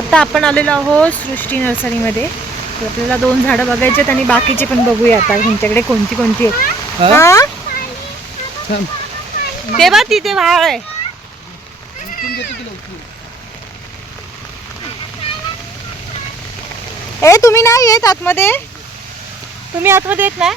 आता आपण आलेलो आहोत सृष्टी नर्सरीमध्ये. तर आपल्याला दोन झाडं बघायची आहेत आणि बाकीची पण बघूया आता ह्यांच्याकडे कोणती कोणती आहेत. हा? ते बघ तिथे व्हाळ आहे. ए तुम्ही नाही येत आतमध्ये? तुम्ही आतमध्ये येत नाही?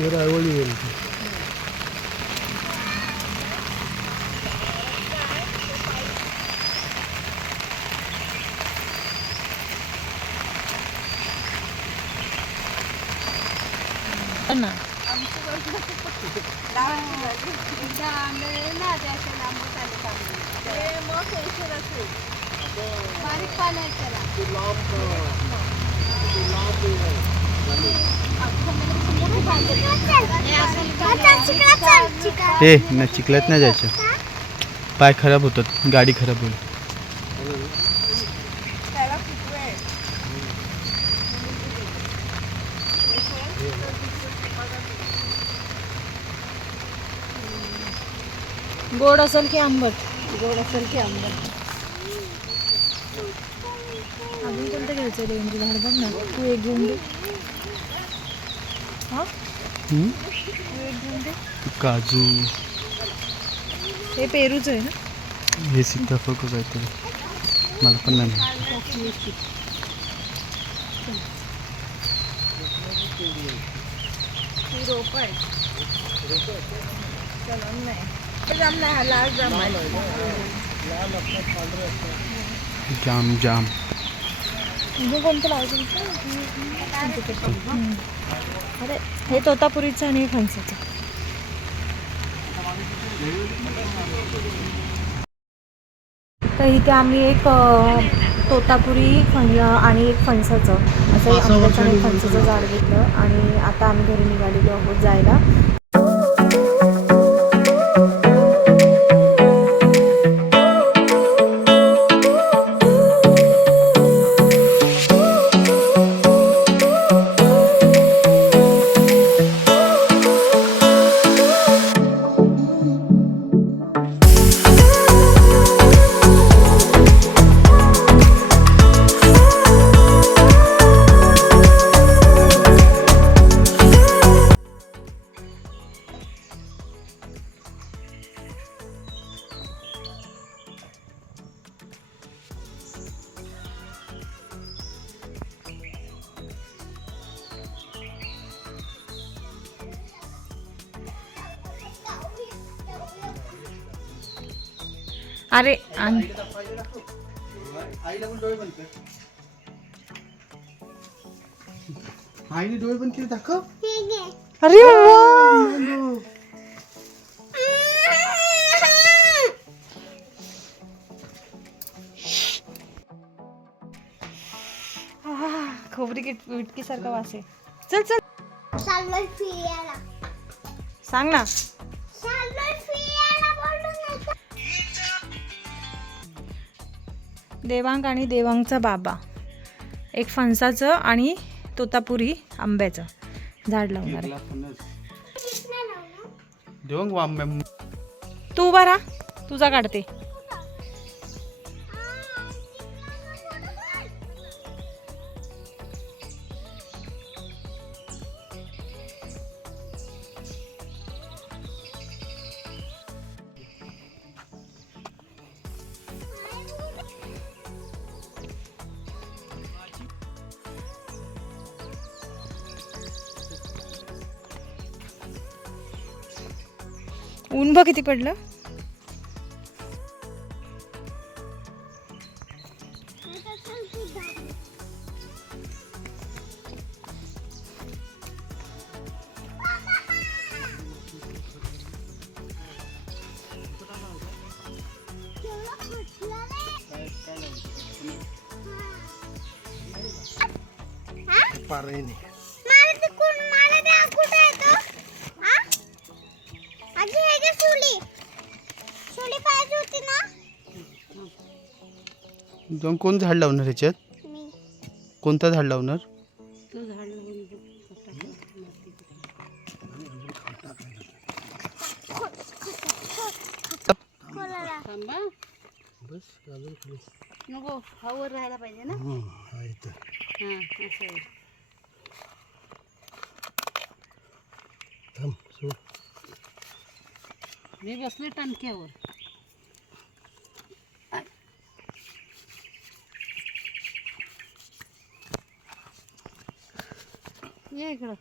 ते रायवळी येईल ना ए ना चिखलात नाही जायचं. पाय खराब होतात गाडी खराब होईल. गोड असेल की आंबट? गोड असेल की आंबट. अजून कोणतं घ्यायचं रेंज झाड बघ ना. तू एक घेऊन दे हा हम्म? तू एक घेऊन दे काजू. हे पेरूच आहे ना? हे सीताफळ का काहीतरी. मला पण नाही माहिती. रोप आहे कलम नाही. जाम नाही लाल जाम आहे. जाम जाम. अजून कोणतं लावायचं हम्म. अरे हे तोतापुरीचं आणि फणसाचं. तर इथे आम्ही एक तोतापुरी फण आणि एक फणसाचं. असं आंब्याचं आणि फणसाचं झाड घेतलं आणि आता आम्ही घरी निघालेलो आहोत जायला. अरे आईने डोळे बंद केले दाखव. अरे खोबरी किट विटकी सारखा वास आहे. चल चल. सांग ना. देवांग आणि देवांगचा बाबा. एक फणसाचं आणि तोतापुरी आंब्याचं. झाड लावणार आहे. तू उभा राहा. तुझा काढते. ऊन बघ किती पडलं. जाऊन कोण झाड लावणार ह्याच्यात? मी. कोणता झाड लावणार? कोणाला? थांबा. नको राहायला पाहिजे ना? हा असं मी बसले टणक्यावर ये इकडं.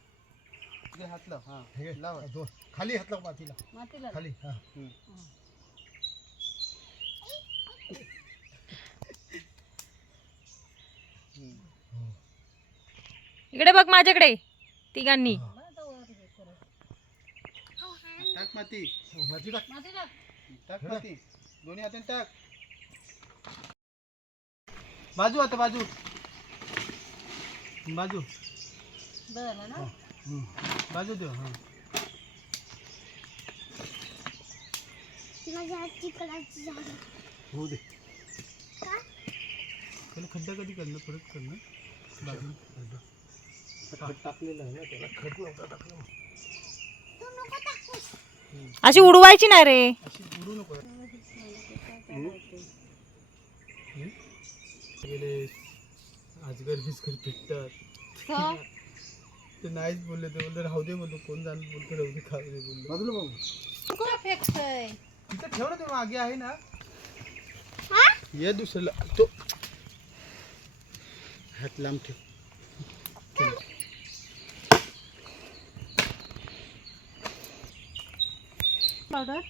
हात लाव. हा लाव खाली हात लाव मातीला? मातीला. खाली हा. इकडे बघ माझ्याकडे तिघांनी. टाक माती. माती टाक. मातीला टाक. माती. दोन्ही हाताने टाक. बाजू आता बाजू. बाजू. बरं ना? बाजू देऊ हा. माझ्या हात चिकलाची झाड होऊ दे. का? त्याला खड्डा कधी करणार? परत करणार? बाजू. खत टाकलेलं आहे ना त्याला. खत नव्हता टाकलं. तू नको टाकूस. अशी उडवायची नाही रे. अशी बुडू नको. गेले. आजगर बिस्कर भेटतात ते नाहीच बोलले ते बोलले राहू दे बोललो कोण जाणं बोलतो राहू दे खाऊ दे बोललो बाजूला बघू. कुठं फेकतय? तिथं ठेव ना ते मागे आहे ना. हा? ये दुसऱ्याला तो. हात लांब ठेव. पावडर?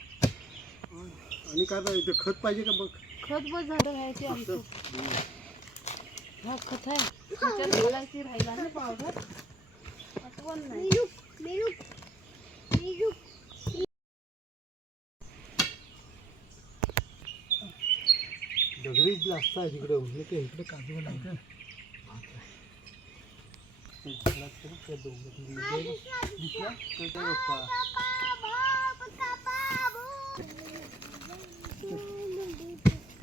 आणि काय पाहिजे खत पाहिजे का बघ? खत बस झाडं घ्यायची आमची. हा खत आहे. त्याच्यात घालायची राहिला ना पावडर? आठवण नाही? दगडी जास्त आहे तिकडे म्हणजे ते इकडे काजू लागतं.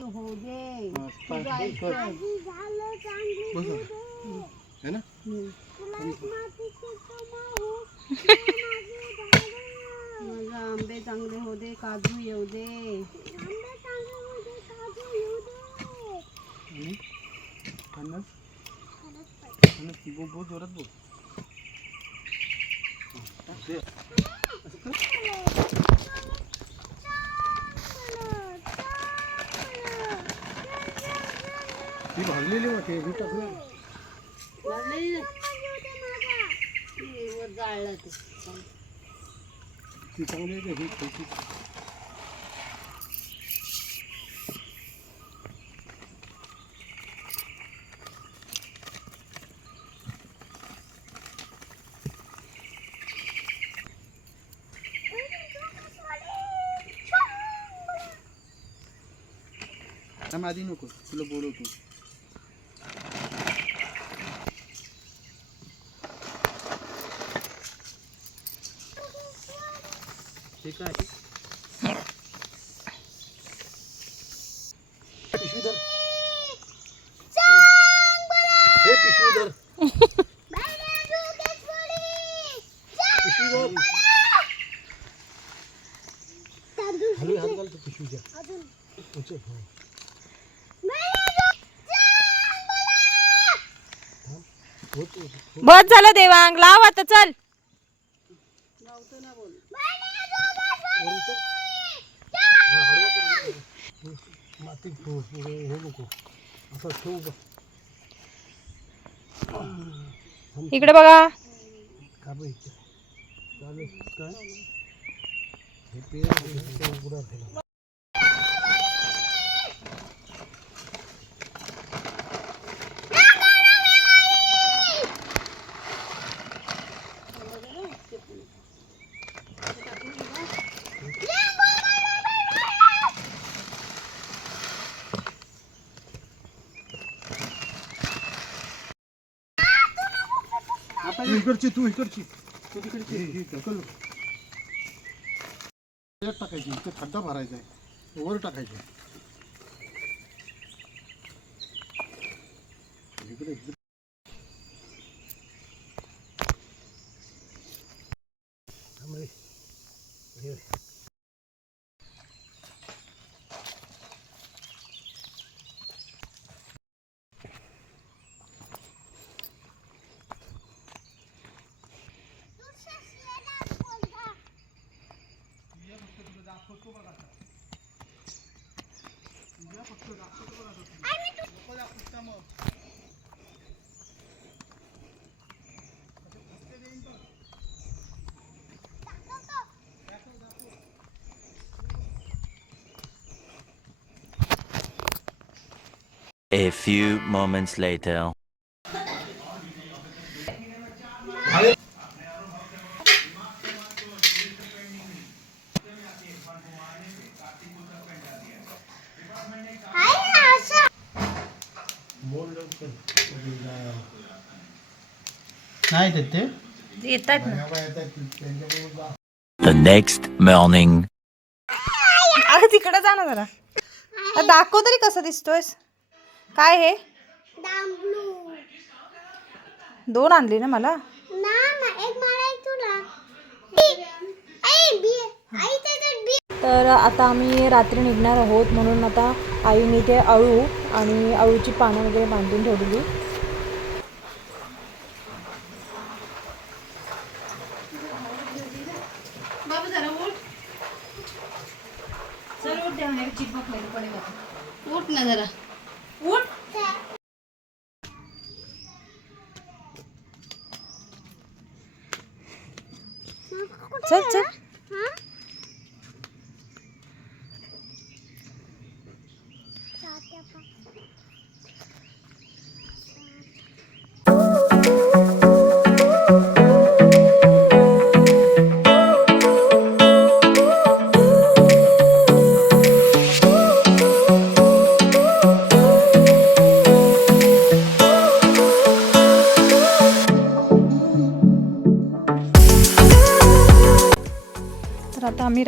हो दे झालं चांगली है ना? माझा आंबे चांगले हो दे काजू येऊ दे. होऊ दे, काजू येऊ दे. जोरात बोल. ती भाजलेली होते जाळलं ते ती चांगली आहे का ही छोटी थांब, आधी नको तुला बोलवतो पिशवी धर हे पिशवी धर पिशवी धर हात घाल तू उचल हो. बस झालं देवांग लाव आता चल लावतो ना बोल वरून चल. हा, हळू कर. माती हो, हो, हे नको असं ठेवू बघ इकडे बघा. का बघ. चालेल काय? आता इकडची तू इकडची. तू तिकडची. ही ढकल त्याच्यात टाकायची इथे खड्डा भरायचा आहे. वर टाकायचे इकडे A few moments later. आहे असं नाही देत ते येतात ना The next morning. अरे तिकडे जा ना जरा अरे दाखव तरी कसं दिसतोयस काय हे? दोन आणली ना मला? तर आता आम्ही रात्री निघणार आहोत म्हणून आता आईने ते अळू आणि अळूची पानं वगैरे बांधून ठेवलेली.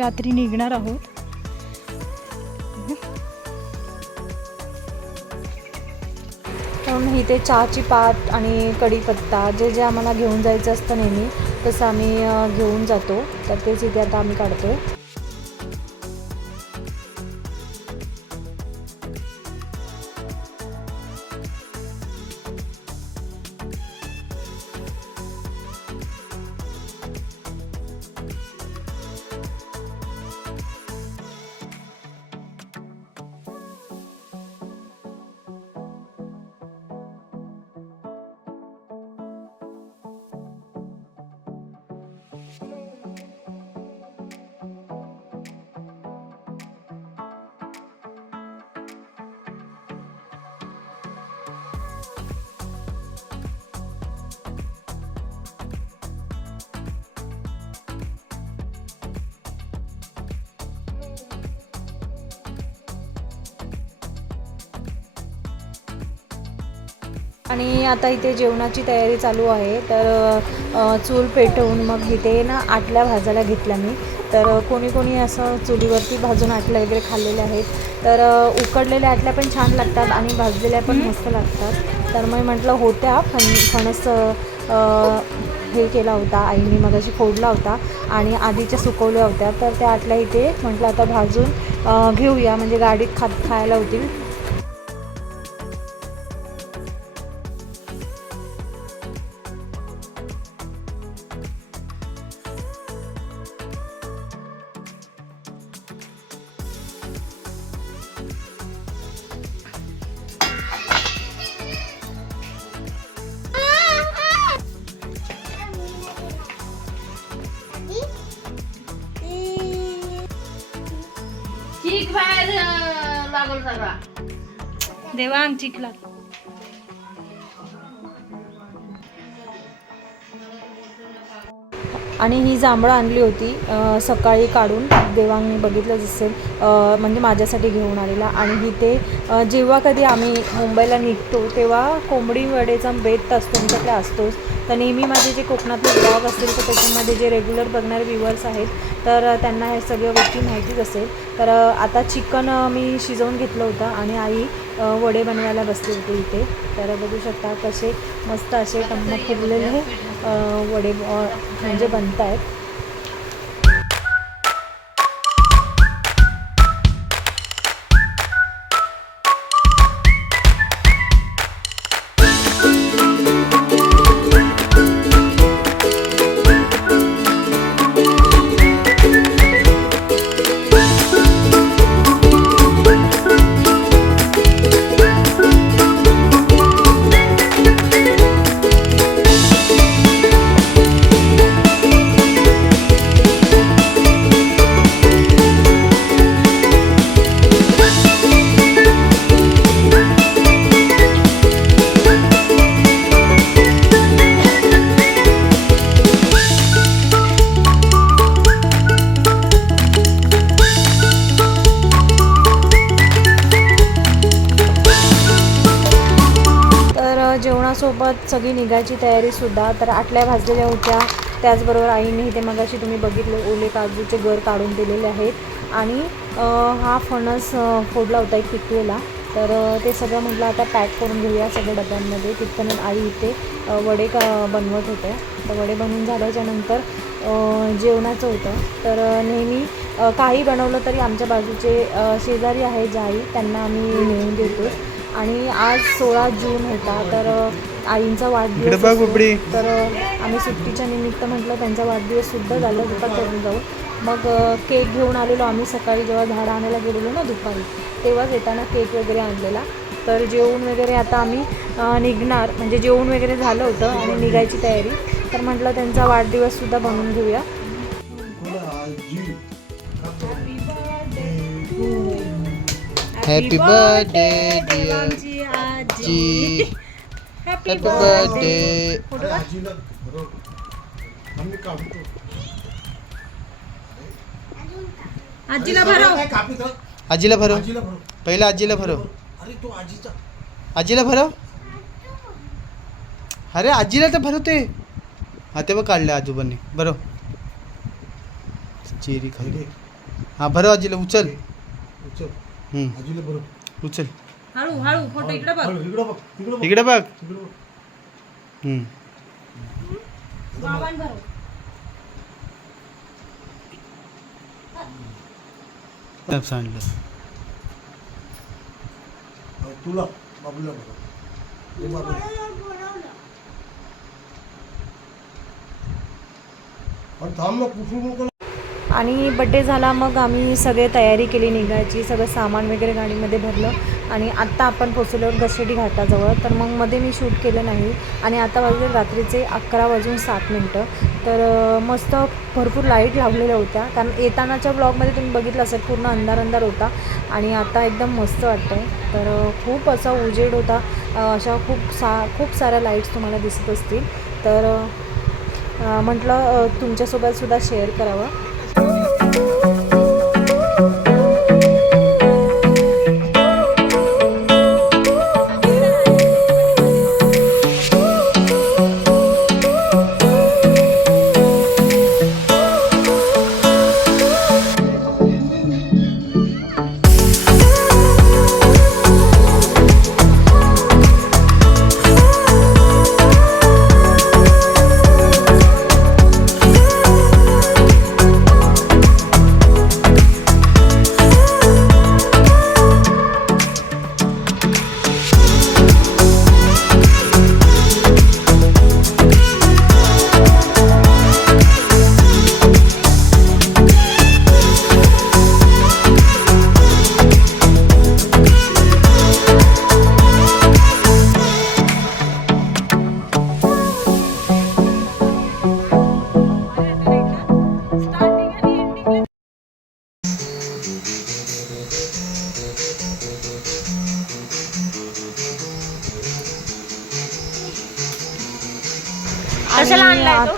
रात्री निघणार आहोत. इथे चहाची पात आणि कढीपत्ता जे जे आम्हाला घेऊन जायचं असतं नेहमी तसं आम्ही घेऊन जातो. तर तेच इथे आता आम्ही काढतो आणि आता इथे जेवणाची तयारी चालू आहे. तर चूल पेटवून मग इथे ना आटल्या भाजायला घेतल्या मी. तर कोणी कोणी असं चुलीवरती भाजून आटल्या वगैरे खाल्लेले आहेत. तर उकडलेल्या आटल्या पण छान लागतात आणि भाजलेल्या पण मस्त लागतात. तर मग म्हटलं होत्या फण फणस हे केला होता. आईने मगाशी फोडला होता आणि आधीच्या सुकवल्या होत्या. तर त्या आटल्या इथे म्हटलं आता भाजून घेऊया. म्हणजे गाडीत खात खायला होतील. देवा आमची खिला आणि ही जांभळं आणली होती सकाळी काढून देवांनी बघितलंच असेल म्हणजे माझ्यासाठी घेऊन आलेला. आणि ही ते जेव्हा कधी आम्ही मुंबईला निघतो तेव्हा कोंबडी वडेचा बेत असतो आमच्याकडे असतोच. तर नेहमी माझे जे कोकणातले ब्लॉग असतील तर त्याच्यामध्ये जे रेग्युलर बघणारे व्ह्युअर्स आहेत तर त्यांना हे सगळ्या गोष्टी माहितीच असेल. तर आता चिकन मी शिजवून घेतलं होतं आणि आई वडे बनवायला बसली होती इथे. तर बघू शकता कसे मस्त असे टम्म फुगलेले. वडे अ, म्हणजे बनत आहेत तयारीसुद्धा तर आटल्या भाजलेल्या होत्या. त्याचबरोबर आईने इथे मगाशी तुम्ही बघितलं ओले काजूचे गर काढून दिलेले आहेत. आणि हा फणस फोडला होता एक पिकलेला. तर ते सगळं म्हटलं आता पॅक करून घेऊया सगळ्या डब्यांमध्ये. तिथपर्यंत आई इथे वडे का बनवत होते तर वडे बनवून झाल्याच्यानंतर जेवणाचं होतं. तर नेहमी काही बनवलं तरी आमच्या बाजूचे शेजारी आहे जे आई त्यांना आम्ही नेऊन देतो आणि आज सोळा जून होता. तर आईंचा वाढदिवस असतो. तर आम्ही सुट्टीच्या निमित्त म्हटलं त्यांचा वाढदिवससुद्धा झाला होता करून जाऊ. मग केक घेऊन आलेलो आम्ही सकाळी जेव्हा झाडं आणायला गेलेलो ना दुपारी तेव्हाच येताना केक वगैरे आणलेला. तर जेवण वगैरे आता आम्ही निघणार म्हणजे जेवण वगैरे झालं होतं आणि निघायची तयारी. तर म्हटलं त्यांचा वाढदिवससुद्धा बनवून घेऊया. Happy birthday dear ji happy birthday आजीला भरव. आजीला भरव. पहिला आजीला भरव. आजीला भरव? अरे आजीला तर भरवते. हा ते बघ काढले आजोबांनी. भरव. चेरी खाली हा भरव आजीला. उचल. हम्म. उचल. हळू हळू फोटो इकडे बघ. इकडे बघ हम्म. बाबांन भरव. त्यात सांडलं तुला बाबूला बघा. हे आणि बड्डे झाला मग आम्ही सगळे तयारी केली निघायची सगळं सामान वगैरे गाडीमध्ये भरलं. आणि आत्ता आपण पोचलो घसेडी घाटाजवळ तर मग मध्ये मी शूट केलं नाही. आणि आता वाजले रात्रीचे अकरा वाजून सात मिनटं. तर मस्त भरपूर लाइट लावलेल्या होत्या. कारण येतानाच्या ब्लॉगमध्ये तुम्ही बघितलं असेल पूर्ण अंधार अंधार होता. आणि आता एकदम मस्त वाटतं आहे तर खूप असा उजेड होता. अशा खूप सा खूप साऱ्या लाईट्स तुम्हाला दिसत असतील. तर म्हटलं तुमच्यासोबतसुद्धा शेअर करावं.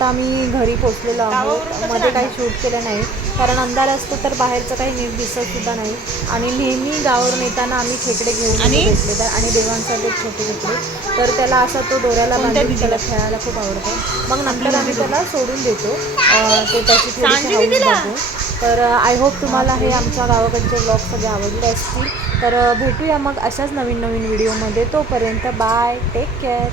आता मी घरी पोचलेलो आहोत. मध्ये काही शूट केलं नाही. कारण अंधार असतो तर बाहेरचं काही नीट दिसत सुद्धा नाही. आणि नेहमी गावावरून येताना आम्ही खेकडे घेऊन घेतले तर आणि देवांसाठी छोटे खेकडे तर त्याला असा तो दोऱ्याला बांधून त्याला खेळायला खूप आवडतं. मग नंतर आम्ही त्याला सोडून देतो. ते त्याची थोडीशी बघून. तर आय होप तुम्हाला हे आमच्या गावाकडचे ब्लॉग सगळे आवडले असतील. तर भेटूया मग अशाच नवीन नवीन व्हिडिओमध्ये तोपर्यंत बाय टेक केअर